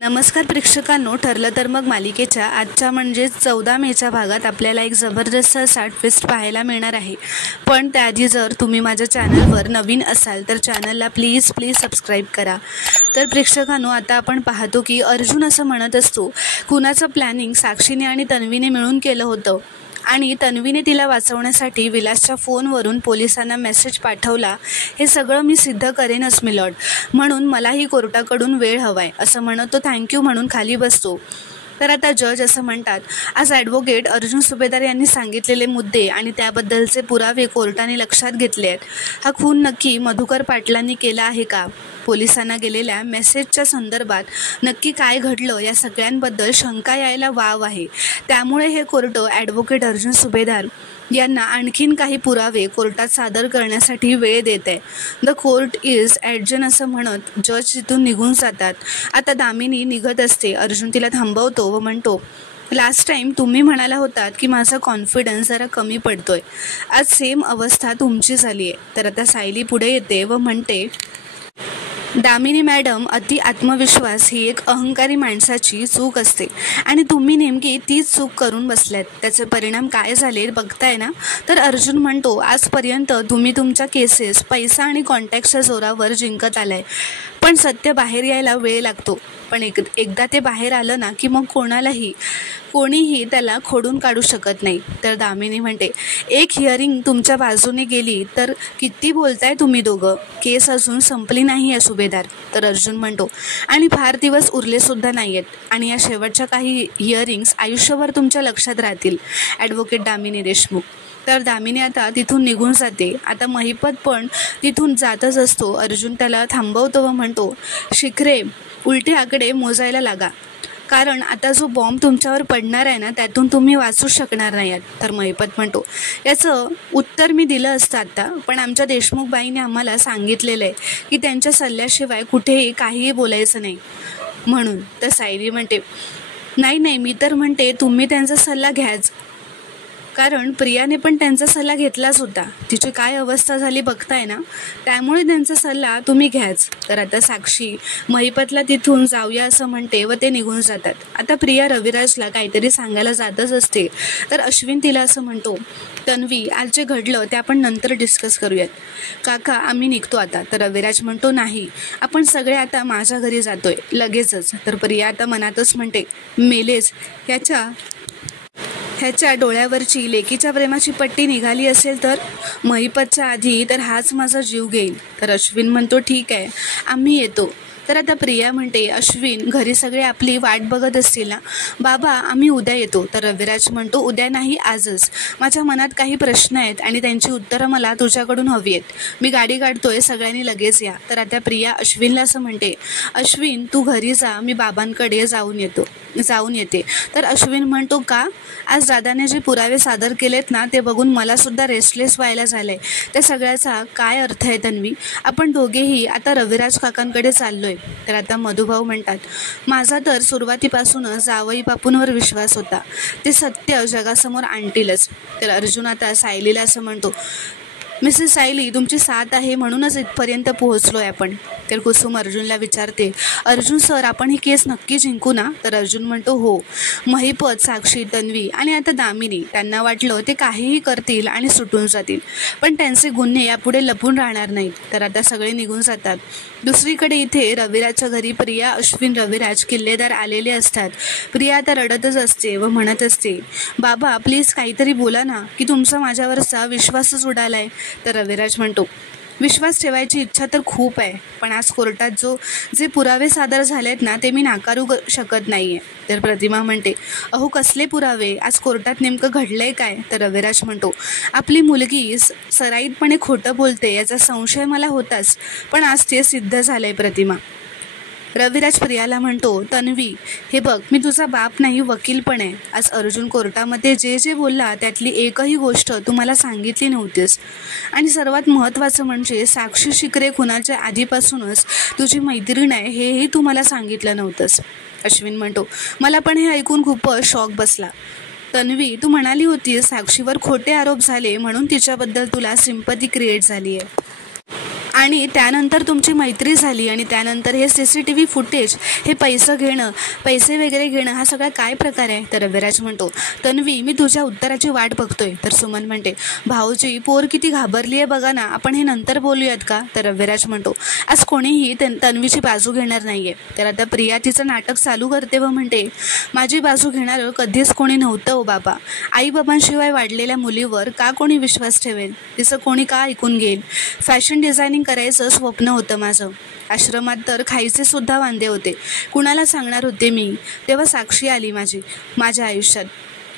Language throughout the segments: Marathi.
नमस्कार प्रेक्षकांनो, ठरलं तर मग मालिकेच्या आजच्या म्हणजेच 14 मेच्या भागात आपल्याला एक जबरदस्त असा ट्विस्ट पाहायला मिळणार आहे. पण त्याआधी जर तुम्ही माझ्या चॅनलवर नवीन असाल तर चॅनलला प्लीज सबस्क्राईब करा. तर प्रेक्षकांनो, आता आपण पाहतो की अर्जुन असं म्हणत असतो, कुणाचं प्लॅनिंग साक्षीने आणि तन्वीने मिळून केलं होतं आणि तन्वीने तिला वाचवण्यासाठी विलासच्या फोनवरून पोलिसांना मेसेज पाठवला. हे सगळं मी सिद्ध करेनच मिलॉर्ड, म्हणून मलाही कोर्टाकडून वेळ हवाय असं म्हणत तो थँक्यू म्हणून खाली बसतो. तर आता जज असं म्हणतात, आज ॲडव्होकेट अर्जुन सुभेदार यांनी सांगितलेले मुद्दे आणि त्याबद्दलचे पुरावे कोर्टाने लक्षात घेतले आहेत. हा खून नक्की मधुकर पाटलांनी केला आहे का? पोलिसांना गेलेल्या मेसेजच्या संदर्भात नक्की काय घडलं या सगळ्यांबद्दल शंका यायला वाव आहे. त्यामुळे हे कोर्ट ॲडव्होकेट अर्जुन सुभेदार यांना आणखीन काही पुरावे कोर्टात सादर करण्यासाठी वेळ देत आहे. द कोर्ट इज ॲडजन असं म्हणत जज तिथून निघून जातात. आता दामिनी निघत असते. अर्जुन तिला थांबवतो व म्हणतो, लास्ट टाईम तुम्ही म्हणाला होतात की माझा कॉन्फिडन्स जरा कमी पडतोय. आज सेम अवस्था तुमची झाली आहे. तर आता सायली पुढे येते व म्हणते, दामिनी मॅडम, अति आत्मविश्वास ही एक अहंकारी माणसाची चूक असते आणि तुम्ही नेमकी तीच चूक करून बसल्यात. त्याचे परिणाम काय झाले बघताय ना. तर अर्जुन म्हणतो, आजपर्यंत तुम्ही तुमच्या केसेस पैसा आणि कॉन्टॅक्टच्या जोरावर जिंकत आलाय, पण सत्य बाहेर यायला वेळ लागतो. पण एकदा ते बाहेर आलं ना की मग कोणीही त्याला खोडून काढू शकत नाही. तर दामिनी म्हणते, एक हिअरिंग तुमच्या बाजूने गेली तर किती बोलताय तुम्ही दोघं? केस अजून संपली नाही आहे सुभेदार. तर अर्जुन म्हणतो, आणि फार दिवस उरले सुद्धा नाही आहेत आणि या शेवटच्या काही हिअरिंग्स आयुष्यभर तुमच्या लक्षात राहतील. ॲडव्होकेट दामिनी देशमुख. तर दामिनी आता तिथून निघून जाते. आता महिपत पण तिथून जातच असतो. अर्जुन त्याला थांबवतो व म्हणतो, शिखरे, उलटे आकडे मोजायला लागा, कारण आता जो बॉम्ब तुमच्यावर पडणार आहे ना त्यातून तुम्ही वाचू शकणार नाही आहात. तर महिपत म्हणतो, याचं उत्तर मी दिलं असतं आता, पण आमच्या देशमुखबाईंनी आम्हाला सांगितलेलं आहे की त्यांच्या सल्ल्याशिवाय कुठेही काहीही बोलायचं नाही म्हणून. तर सायली म्हणते, नाही, मी तर म्हणते तुम्ही त्यांचा सल्ला घ्याच, कारण प्रियाने पण त्यांचा सल्ला घेतलाच होता. तिची काय अवस्था झाली बघताय ना, त्यामुळे त्यांचा सल्ला तुम्ही घ्याच. तर आता साक्षी महिपतला तिथून जाऊया असं म्हणते व ते निघून जातात. आता प्रिया रविराजला काहीतरी सांगायला जातच असते. तर अश्विन तिला असं म्हणतो, तन्वी, आज जे घडलं ते आपण नंतर डिस्कस करूयात. काका, आम्ही निघतो आता. तर रविराज म्हणतो, नाही, आपण सगळे आता माझ्या घरी जातोय लगेचच. तर प्रिया आता मनातच म्हणते, मेलेच, ह्याच्या डोळ्यावरची लेकीच्या प्रेमाची पट्टी निघाली असेल तर महिपतच्या आधी तर हाच माझा जीव घेईल. तर अश्विन म्हणतो, ठीक आहे, आम्ही येतो. तर आता प्रिया म्हणते, अश्विन, घरी सगळे आपली वाट बघत असतील ना? बाबा, आम्ही उद्या येतो. तर रविराज म्हणतो, उद्या नाही, आजच. माझ्या मनात काही प्रश्न आहेत आणि त्यांची उत्तरं मला तुझ्याकडून हवी आहेत. मी गाडी काढतोय, सगळ्यांनी लगेच या. तर आता प्रिया अश्विनला असं म्हणते, अश्विन, तू घरी जा, मी बाबांकडे जाऊन येते. तर अश्विन म्हणतो, का? आज दादाने जे पुरावे सादर केलेत ना ते बघून मला सुद्धा रेस्टलेस व्हायला झालंय. त्या सगळ्याचा काय अर्थ आहे तन्वी? आपण दोघेही आता रविराज काकांकडे चाललोय. तर आता मधुभाऊ म्हणतात, माझा तर सुरुवातीपासूनच जावई बापूंवर विश्वास होता, ते सत्य जगासमोर आणतीलच. तर अर्जुन आता सायलीला असं म्हणतो, मिसेस सायली, तुमची साथ आहे म्हणूनच इथपर्यंत पोहोचलोय आपण. तर कुसुम अर्जुनला विचारते, अर्जुन सर, आपण ही केस नक्की जिंकू ना? तर अर्जुन म्हणतो, हो. महिपत, साक्षी, तन्वी आणि आता दामिनी, त्यांना वाटलं ते काहीही करतील आणि सुटून जातील, पण त्यांचे गुन्हे यापुढे लपून राहणार नाहीत. तर आता सगळे निघून जातात. दुसरीकडे इथे रविराजच्या घरी प्रिया, अश्विन, रविराज किल्लेदार आलेले असतात. प्रिया आता रडतच असते व म्हणत असते, बाबा, प्लीज काहीतरी बोला ना, की तुमचा माझ्यावरचा विश्वासच उडालाय. तर रविराज म्हणतो, विश्वास ठेवायची इच्छा तर खूप आहे, पण आज कोर्टात जे पुरावे सादर झालेत ना ते मी नाकारू शकत नाही आहे. तर प्रतिमा म्हणते, अहो, कसले पुरावे? आज कोर्टात नेमकं घडलंय काय? तर रविराज म्हणतो, आपली मुलगी सराईतपणे खोटं बोलते याचा संशय मला होताच, पण आज ते सिद्ध झालंय प्रतिमा. रविराज प्रियाला म्हणतो, तन्वी, हे बघ, मी तुझा बाप नाही, वकील पण आहे. आज अर्जुन कोर्टामध्ये जे बोलला त्यातली एकही गोष्ट तुम्हाला सांगितली नव्हतीस, आणि सर्वात महत्त्वाचं म्हणजे साक्षी शिखरे खुनाच्या आधीपासूनच तुझी मैत्रीण आहे हेही तू मला सांगितलं नव्हतंस. अश्विन म्हणतो, मला पण हे ऐकून खूपच शॉक बसला. तन्वी, तू म्हणाली होतीस साक्षीवर खोटे आरोप झाले म्हणून तिच्याबद्दल तुला सिंपती क्रिएट झाली आहे, आणि त्यानंतर तुमची मैत्री झाली आणि त्यानंतर हे CCTV फुटेज, हे पैसे वगैरे घेणं हा सगळा काय प्रकार आहे? तर रविराज म्हणतो, तन्वी मी तुझ्या उत्तराची वाट बघतोय. तर सुमन म्हणते, भाऊजी पोर किती घाबरली आहे बघा ना, आपण हे नंतर बोलूयात का? तर रविराज म्हणतो, आज कोणीही तन्वीची बाजू घेणार नाहीये. तर आता प्रिया तिचं नाटक चालू करते व म्हणते, माझी बाजू घेणारं कधीच कोणी नव्हतं ओ बाबा. आईबाबांशिवाय वाढलेल्या मुलीवर का कोणी विश्वास ठेवेल? तिचं कोणी का ऐकून घेईल? फॅशन डिझायनिंग करायचं स्वप्न होतं माझं. आश्रमात तर खायचे सुद्धा वांदे होते. कुणाला सांगणार होते मी? तेव्हा साक्षी आली माझ्या आयुष्यात.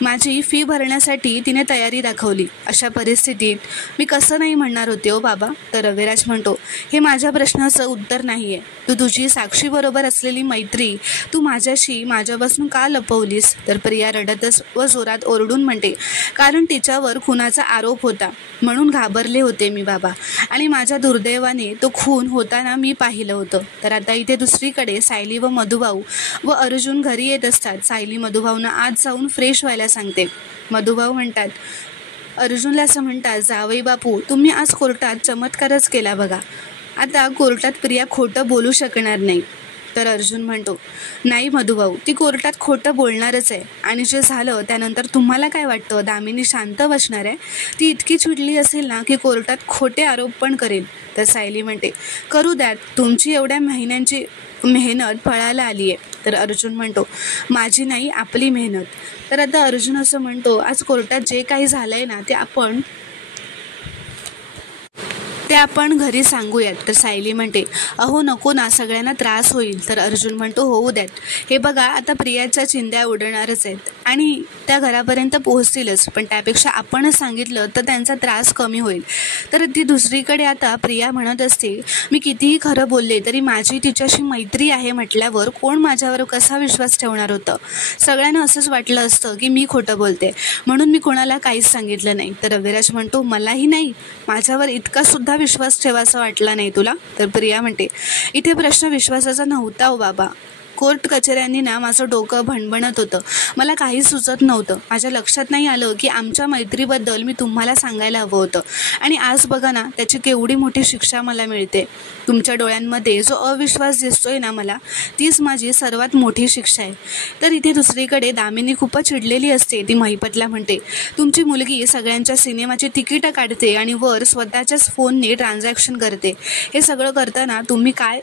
माझी फी भरण्यासाठी तिने तयारी दाखवली. अशा परिस्थितीत मी कसं नाही म्हणणार होते ओ बाबा? तर रविराज म्हणतो, हे माझ्या प्रश्नाचं उत्तर नाही आहे. तू तुझी साक्षीबरोबर असलेली मैत्री तू माझ्यापासून का लपवलीस? तर प्रिया रडतच व जोरात ओरडून म्हणते, कारण तिच्यावर खुनाचा आरोप होता म्हणून घाबरले होते मी बाबा. आणि माझ्या दुर्दैवाने तो खून होताना मी पाहिलं होतं. तर आता इथे दुसरीकडे सायली व मधुभाऊ व अर्जुन घरी येत असतात. सायली मधुभाऊंना आज जाऊन फ्रेश व्हायला सांगते. मधुभाऊ म्हणतात, अर्जुनला असं म्हणतात, जावई बापू तुम्ही आज कोर्टात चमत्कारच केला बघा. आता कोर्टात प्रिया खोटं बोलू शकणार नाही. तर अर्जुन म्हणतो, नाही मधुभाऊ, ती कोर्टात खोटं बोलणारच आहे. आणि जे झालं त्यानंतर तुम्हाला काय वाटतं? दामिनी शांत बसणार आहे? ती इतकी चिडली असेल ना की कोर्टात खोटे आरोप पण करेल. तर सायली म्हणते, करू द्यात, तुमची एवढ्या महिन्यांची मेहनत फळाला आली आहे. तर अर्जुन म्हणतो, माझी नाही आपली मेहनत. तर आता अर्जुन असं म्हणतो, आज कोर्टात जे काही झालंय ना ते आपण घरी सांगूयात. तर सायली म्हणते, अहो नको ना, सगळ्यांना त्रास होईल. तर अर्जुन म्हणतो, होऊ द्यात. हे बघा आता प्रियाच्या चिंध्या उडणारच आहेत आणि त्या घरापर्यंत पोहोचतीलच, पण त्यापेक्षा आपणच सांगितलं तर त्यांचा त्रास कमी होईल. तर ती दुसरीकडे आता प्रिया म्हणत असते, मी कितीही खरं बोलले तरी माझी तिच्याशी मैत्री आहे म्हटल्यावर कोण माझ्यावर कसा विश्वास ठेवणार होतं? सगळ्यांना असंच वाटलं असतं की मी खोटं बोलते म्हणून मी कोणाला काहीच सांगितलं नाही. तर रविराज म्हणतो, मलाही नाही, माझ्यावर इतका सुद्धा विश्वास ठेवासा वाटला नाही तुला? तर प्रिया म्हणते, इथे प्रश्न विश्वासाचा नव्हता हो बाबा. कोर्ट कचेऱ्यांनी ना माझं डोकं भणभणत होतं. मला काही सुचत नव्हतं. माझ्या लक्षात नाही आलं की आमच्या मैत्रीबद्दल मी तुम्हाला सांगायला हवं होतं. आणि आज बघा ना, त्याची केवढी मोठी शिक्षा मला मिळते. तुमच्या डोळ्यांमध्ये जो अविश्वास दिसतोय ना मला, तीच माझी सर्वात मोठी शिक्षा आहे. तर इथे दुसरीकडे दामिनी खूपच चिडलेली असते. ती महिपतला म्हणते, तुमची मुलगी सगळ्यांच्या सिनेमाची तिकीटं काढते आणि वर स्वतःच्याच फोनने ट्रान्झॅक्शन करते. हे सगळं करताना तुम्ही काय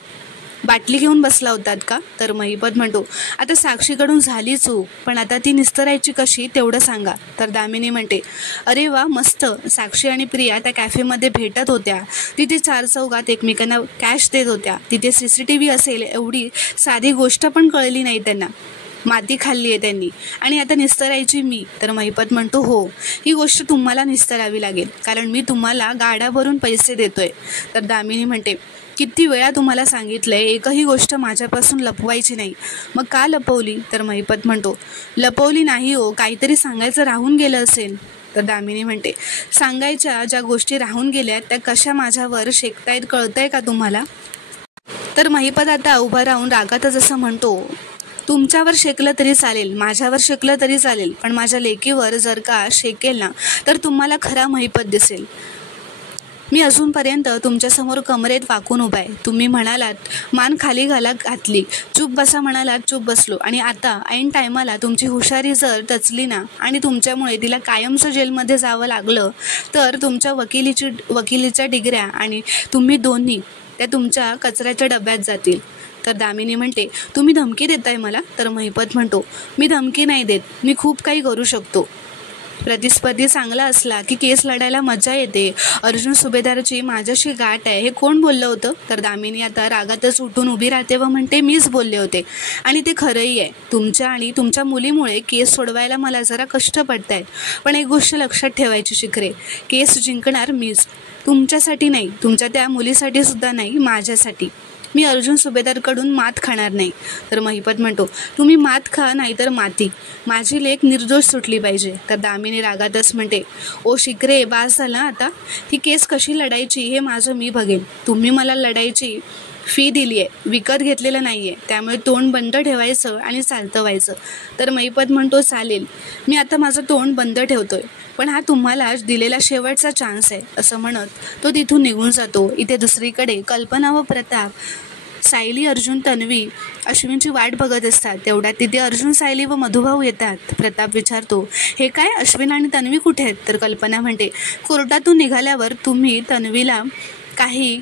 बाटली घेऊन बसला होतात का? तर महिपत म्हणतो, आता साक्षीकडून झाली चूक, पण आता ती निस्तरायची कशी तेवढं सांगा. तर दामिनी म्हणते, अरे वा मस्त, साक्षी आणि प्रिया त्या कॅफेमध्ये भेटत होत्या, तिथे चार चौघात एकमेकांना कॅश देत होत्या, तिथे CCTV असेल एवढी साधी गोष्ट पण कळली नाही त्यांना. माती खाल्ली आहे त्यांनी आणि आता निस्तरायची मी. तर महिपत म्हणतो, हो ही गोष्ट तुम्हाला निस्तरावी लागेल, कारण मी तुम्हाला गाडा भरून पैसे देतोय. तर दामिनी म्हणते, किती वेळा तुम्हाला सांगितलंय एकही गोष्ट माझ्यापासून लपवायची नाही, मग का लपवली? तर महिपत म्हणतो, लपवली नाही हो, काहीतरी सांगायचं राहून गेलं असेल. तर दामिनी म्हणते, सांगायच्या ज्या गोष्टी राहून गेल्यात त्या कशा माझ्यावर शेकतायत कळतंय का तुम्हाला? तर महिपत आता उभा राहून रागातच असं म्हणतो, तुमच्यावर शेकलं तरी चालेल, माझ्यावर शेकलं तरी चालेल, पण माझ्या लेकीवर जर का शेकेल ना तर तुम्हाला खरा महिपत दिसेल. मी अजूनपर्यंत तुमच्यासमोर कमरेत वाकून उभा आहे. तुम्ही म्हणालात मान खाली घातली, चूप बसा म्हणालात, चूप बसलो. आणि आता ऐन टायमाला तुमची हुशारी जर टचली ना आणि तुमच्यामुळे तिला कायमचं जेलमध्ये जावं लागलं तर तुमच्या वकिलीच्या डिग्र्या आणि तुम्ही दोन्ही त्या तुमच्या कचऱ्याच्या डब्यात जातील. तर दामिनी म्हणते, तुम्ही धमकी देताय मला? तर महिपत म्हणतो, मी धमकी नाही देत, मी खूप काही करू शकतो. प्रतिस्पर्धी चांगला असला की केस लढायला मजा येते. अर्जुन सुभेदारची माझ्याशी गाठ आहे हे कोण बोललं होतं? तर दामिनी आता रागातच उठून उभी राहते व म्हणते, मीच बोलले होते आणि ते खरंही आहे. तुमच्या आणि तुमच्या मुलीमुळे केस सोडवायला मला जरा कष्ट पडत आहेत, पण एक गोष्ट लक्षात ठेवायची शिखरे, केस जिंकणार मीच, तुमच्यासाठी नाही, तुमच्या त्या मुलीसाठी सुद्धा नाही, माझ्यासाठी. मी अर्जुन सुभेदारकडून मात खाणार नाही. तर महिपत म्हणतो, तुम्ही मात खा नाही तर माती, माझी लेक निर्दोष सुटली पाहिजे. तर दामिनी रागातच म्हणते, ओ शिकरे बास झाला आता, ही केस कशी लढायची हे माझं मी बघेन, तुम्ही मला लढायची फी दिली आहे, विकत घेतलेलं नाही आहे, त्यामुळे तोंड बंद ठेवायचं आणि चालतं व्हायचं. तर महिपत म्हणतो चालेल, मी आता माझं तोंड बंद ठेवतोय, पण हा तुम्हाला दिलेला शेवटचा चान्स आहे असं म्हणत तो तिथून निघून जातो. इथे दुसरीकडे कल्पना व प्रताप, सायली, अर्जुन, तन्वी अश्विनची वाट बघत असतात. तेवढ्यात तिथे अर्जुन, सायली व मधुभाऊ येतात. प्रताप विचारतो, हे काय, अश्विन आणि तन्वी कुठे आहेत? तर कल्पना म्हणते, कोर्टातून निघाल्यावर तुम्ही तन्वीला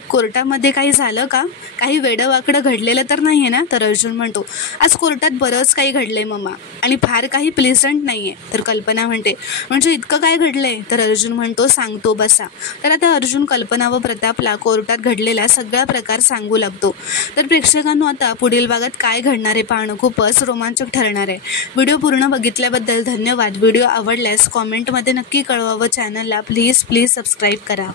कोर्टामध्ये काही झालं का, काही वेडंवाकडं घडलेलं तर नाही आहे ना? तर अर्जुन म्हणतो, आज कोर्टात बरंच काही घडलंय मम्मा, आणि फार काही प्लेझंट नाही आहे. तर कल्पना म्हणते, म्हणजे इतकं काय घडलंय? तर अर्जुन म्हणतो, सांगतो बसा. तर आता अर्जुन कल्पना व प्रतापला कोर्टात घडलेला सगळा प्रकार सांगू लागतो. तर प्रेक्षकांनो, आता पुढील भागात काय घडणार आहे पाहणं खूपच रोमांचक ठरणार आहे. व्हिडिओ पूर्ण बघितल्याबद्दल धन्यवाद. व्हिडिओ आवडल्यास कॉमेंटमध्ये नक्की कळवा व चॅनलला प्लीज सबस्क्राईब करा.